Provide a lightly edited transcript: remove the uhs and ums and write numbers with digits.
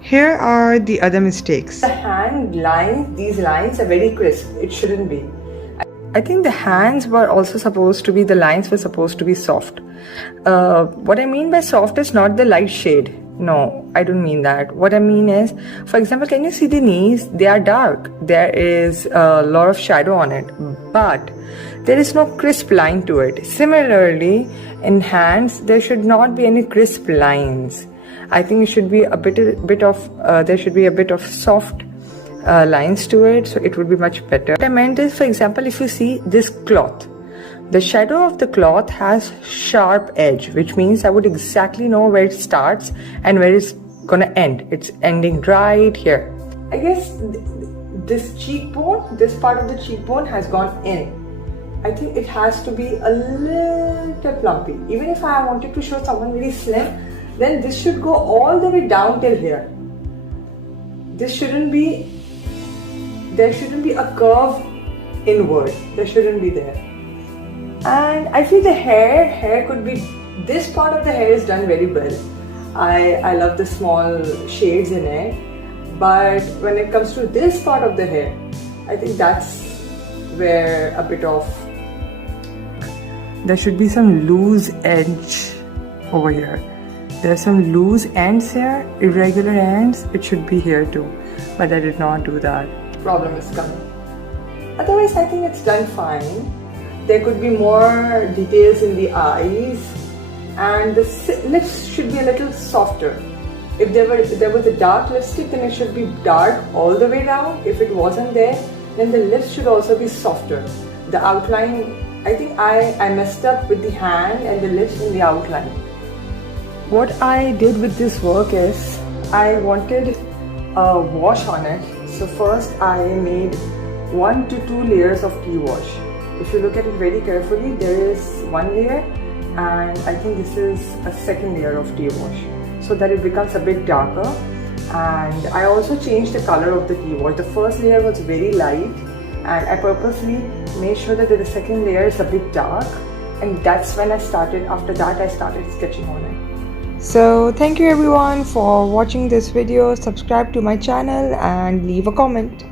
Here are the other mistakes. The hand lines, these lines are very crisp. It shouldn't be. I think the hands were also supposed to be, the lines were supposed to be soft. What I mean by soft is not the light shade. No, I don't mean that. What I mean is, for example, can you see the knees? They are dark. There is a lot of shadow on it, but there is no crisp line to it. Similarly, in hands, there should not be any crisp lines. I think it should be there should be a bit of soft lines to it, so it would be much better. What I meant is, for example, if you see this cloth, the shadow of the cloth has sharp edge, which means I would exactly know where it starts and where it's gonna end. It's ending right here. I guess this cheekbone, this part of the cheekbone has gone in. I think it has to be a little plumpy. Even if I wanted to show someone very slim, then this should go all the way down till here. This shouldn't be, there shouldn't be a curve inward. There shouldn't be there. And I feel the hair could be, this part of the hair is done very well. I love the small shades in it. But when it comes to this part of the hair, I think that's where a bit of, there should be some loose edge over here. There's some loose ends here, irregular ends. It should be here too, but I did not do that. Problem is coming. Otherwise, I think it's done fine. There could be more details in the eyes, and the lips should be a little softer. If there was a dark lipstick, then it should be dark all the way down. If it wasn't there, then the lips should also be softer. The outline, I think I messed up with the hand and the lips in the outline. What I did with this work is, I wanted a wash on it. So first I made 1 to 2 layers of tea wash. If you look at it very carefully, there is one layer, and I think this is a second layer of tea wash, so that it becomes a bit darker. And I also changed the color of the tea wash. The first layer was very light, and I purposely made sure that the second layer is a bit dark, and that's when after that I started sketching on it. So thank you everyone for watching this video. Subscribe to my channel and leave a comment.